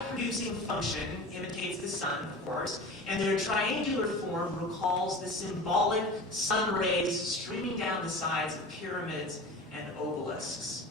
producing function imitates the sun, of course, and their triangular form recalls the symbolic sun rays streaming down the sides of pyramids and obelisks.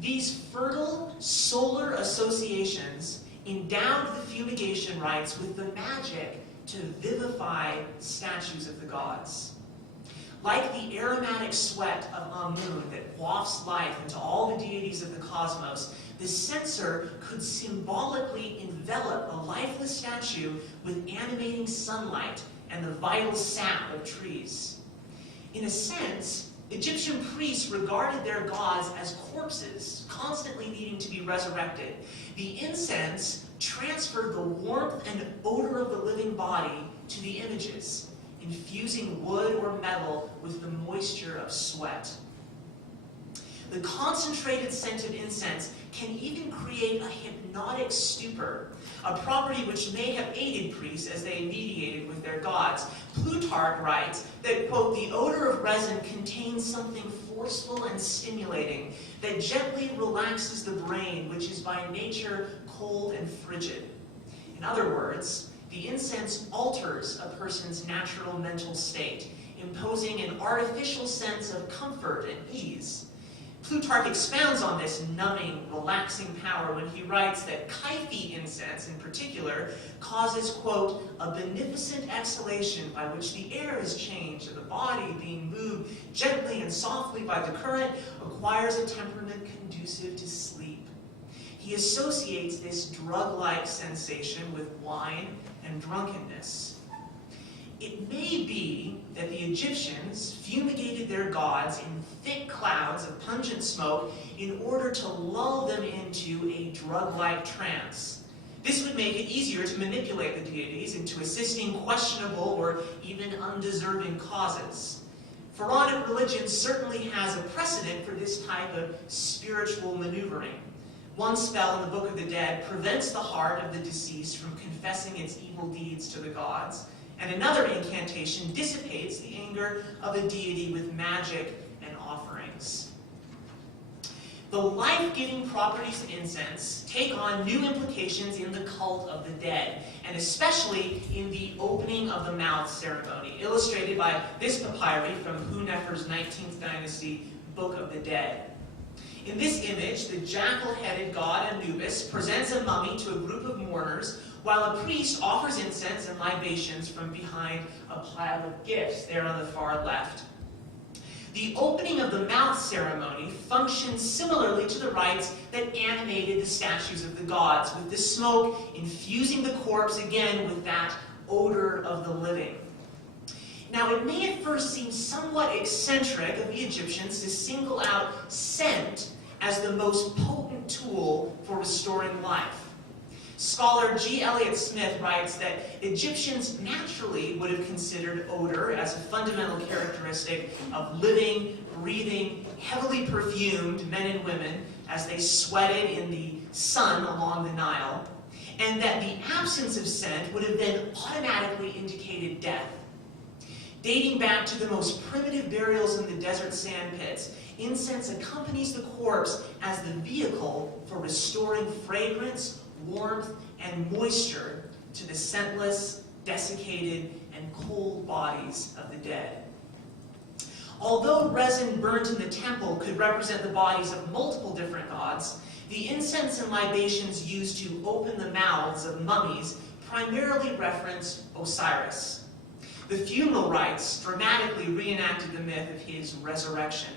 These fertile solar associations endowed the fumigation rites with the magic to vivify statues of the gods. Like the aromatic sweat of Amun that wafts life into all the deities of the cosmos, the censer could symbolically envelop a lifeless statue with animating sunlight and the vital sap of trees. In a sense, Egyptian priests regarded their gods as corpses, constantly needing to be resurrected. The incense transferred the warmth and odor of the living body to the images, infusing wood or metal with the moisture of sweat. The concentrated scent of incense can even create a hypnotic stupor, a property which may have aided priests as they mediated with their gods. Plutarch writes that, quote, the odor of resin contains something forceful and stimulating that gently relaxes the brain, which is by nature cold and frigid. In other words, the incense alters a person's natural mental state, imposing an artificial sense of comfort and ease. Plutarch expounds on this numbing, relaxing power when he writes that Kaifi incense, in particular, causes, quote, a beneficent exhalation by which the air is changed and the body, being moved gently and softly by the current, acquires a temperament conducive to sleep. He associates this drug-like sensation with wine and drunkenness. It may be that the Egyptians fumigated their gods in thick clouds of pungent smoke in order to lull them into a drug-like trance. This would make it easier to manipulate the deities into assisting questionable or even undeserving causes. Pharaonic religion certainly has a precedent for this type of spiritual maneuvering. One spell in the Book of the Dead prevents the heart of the deceased from confessing its evil deeds to the gods, and another incantation dissipates the anger of a deity with magic and offerings. The life-giving properties of incense take on new implications in the cult of the dead, and especially in the opening of the mouth ceremony, illustrated by this papyri from Hu-Nefer's 19th dynasty Book of the Dead. In this image, the jackal-headed god Anubis presents a mummy to a group of mourners, while a priest offers incense and libations from behind a pile of gifts there on the far left. The opening of the mouth ceremony functions similarly to the rites that animated the statues of the gods, with the smoke infusing the corpse again with that odor of the living. Now, it may at first seem somewhat eccentric of the Egyptians to single out scent as the most potent tool for restoring life. Scholar G. Elliot Smith writes that Egyptians naturally would have considered odor as a fundamental characteristic of living, breathing, heavily perfumed men and women as they sweated in the sun along the Nile, and that the absence of scent would have then automatically indicated death. Dating back to the most primitive burials in the desert sand pits, incense accompanies the corpse as the vehicle for restoring fragrance, warmth, and moisture to the scentless, desiccated, and cold bodies of the dead. Although resin burnt in the temple could represent the bodies of multiple different gods, the incense and libations used to open the mouths of mummies primarily reference Osiris. The funeral rites dramatically reenacted the myth of his resurrection.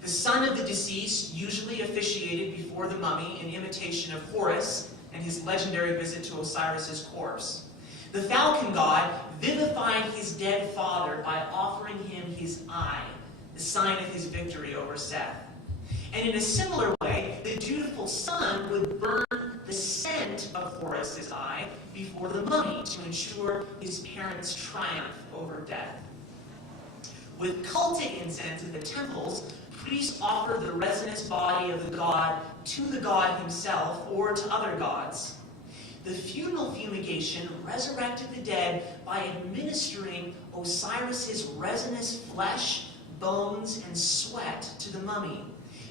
The son of the deceased usually officiated before the mummy in imitation of Horus and his legendary visit to Osiris's corpse. The falcon god vivified his dead father by offering him his eye, the sign of his victory over Seth. And in a similar way, the dutiful son would burn the scent of Horus's eye before the mummy to ensure his parents' triumph over death. With cultic incense in the temples, priests offered the resinous body of the god to the god himself or to other gods. The funeral fumigation resurrected the dead by administering Osiris's resinous flesh, bones, and sweat to the mummy,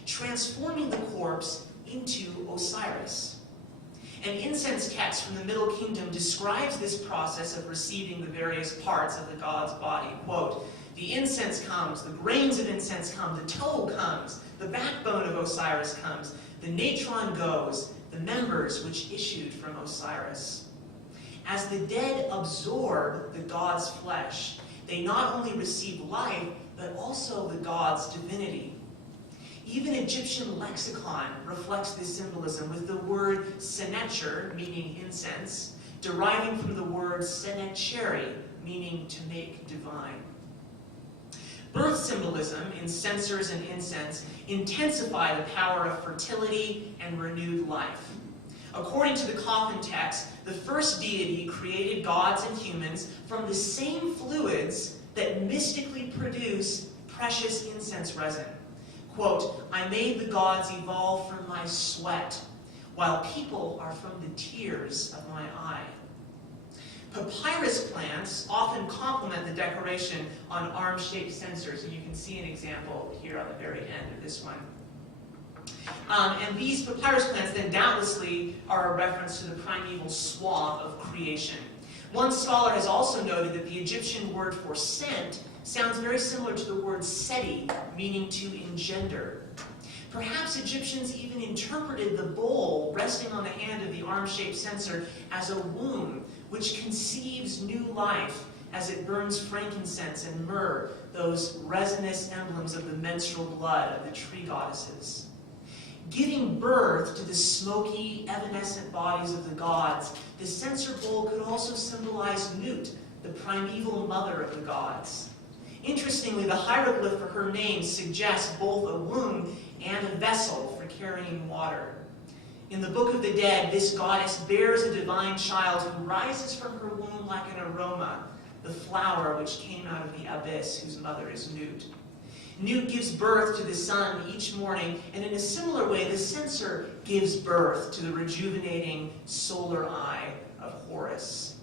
transforming the corpse into Osiris. An incense text from the Middle Kingdom describes this process of receiving the various parts of the god's body. Quote, "The incense comes, the grains of incense come, the toe comes, the backbone of Osiris comes, the natron goes, the members which issued from Osiris." As the dead absorb the god's flesh, they not only receive life, but also the god's divinity. Even Egyptian lexicon reflects this symbolism, with the word senecher, meaning incense, deriving from the word senecheri, meaning to make divine. Birth symbolism in censers and incense intensify the power of fertility and renewed life. According to the coffin text, the first deity created gods and humans from the same fluids that mystically produce precious incense resin. Quote, "I made the gods evolve from my sweat, while people are from the tears of my eye." Papyrus plants often complement the decoration on arm-shaped censers, and you can see an example here on the very end of this one. And these papyrus plants then doubtlessly are a reference to the primeval swath of creation. One scholar has also noted that the Egyptian word for scent sounds very similar to the word seti, meaning to engender. Perhaps Egyptians even interpreted the bowl resting on the hand of the arm-shaped censer as a womb, which conceives new life as it burns frankincense and myrrh, those resinous emblems of the menstrual blood of the tree goddesses. Giving birth to the smoky, evanescent bodies of the gods, the censer bowl could also symbolize Nut, the primeval mother of the gods. Interestingly, the hieroglyph for her name suggests both a womb and a vessel for carrying water. In the Book of the Dead, this goddess bears a divine child who rises from her womb like an aroma, the flower which came out of the abyss, whose mother is Nut. Nut gives birth to the sun each morning, and in a similar way, the censer gives birth to the rejuvenating solar eye of Horus.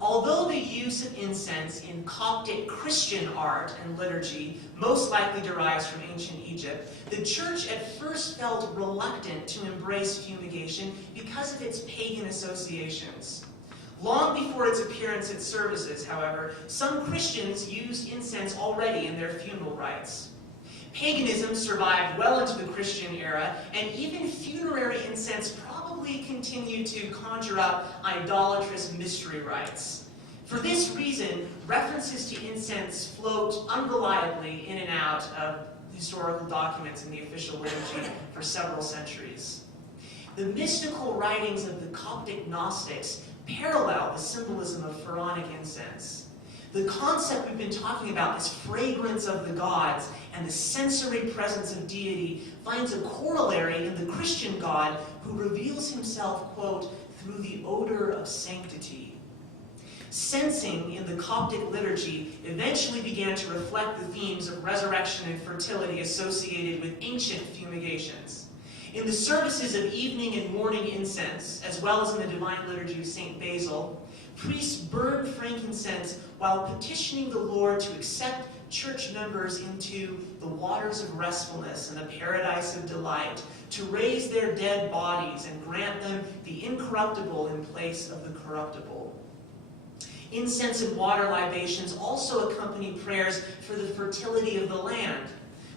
Although the use of incense in Coptic Christian art and liturgy most likely derives from ancient Egypt, the church at first felt reluctant to embrace fumigation because of its pagan associations. Long before its appearance at services, however, some Christians used incense already in their funeral rites. Paganism survived well into the Christian era, and even funerary incense probably continued to conjure up idolatrous mystery rites. For this reason, references to incense float unreliably in and out of historical documents in the official liturgy for several centuries. The mystical writings of the Coptic Gnostics parallel the symbolism of pharaonic incense. The concept we've been talking about, this fragrance of the gods and the sensory presence of deity, finds a corollary in the Christian God who reveals himself, quote, through the odor of sanctity. Sensing in the Coptic liturgy eventually began to reflect the themes of resurrection and fertility associated with ancient fumigations. In the services of evening and morning incense, as well as in the Divine Liturgy of St. Basil, priests burned frankincense while petitioning the Lord to accept church members into the waters of restfulness and the paradise of delight, to raise their dead bodies and grant them the incorruptible in place of the corruptible. Incense and water libations also accompany prayers for the fertility of the land.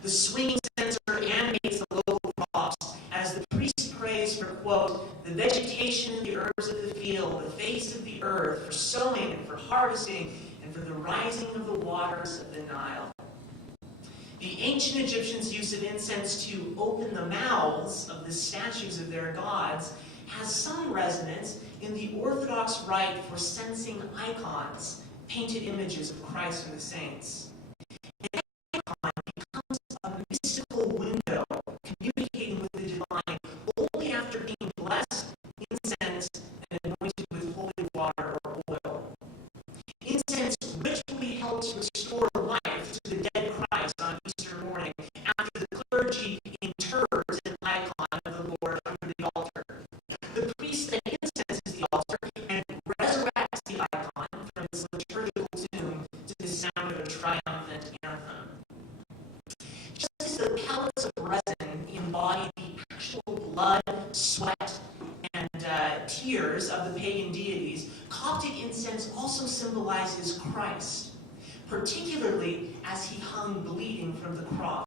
The swinging censer animates the local crops as the priest prays for, quote, the vegetation and the herbs of the field, the face of the earth, for sowing and for harvesting, and for the rising of the waters of the Nile. The ancient Egyptians' use of incense to open the mouths of the statues of their gods has some resonance in the Orthodox rite for censing icons, painted images of Christ and the saints. An icon becomes a mystical window communicating with the divine only after being blessed, incensed, and anointed with holy water or oil. Incense ritually helps restore life to the dead Christ on Easter morning after the clergy inters an icon of the Lord under the altar. The priest then incenses the altar and resurrects the icon from its liturgical tomb to the sound of a triumphant anthem. Just as the pellets of resin embody the actual blood, sweat, tears of the pagan deities, Coptic incense also symbolizes Christ, particularly as he hung bleeding from the cross.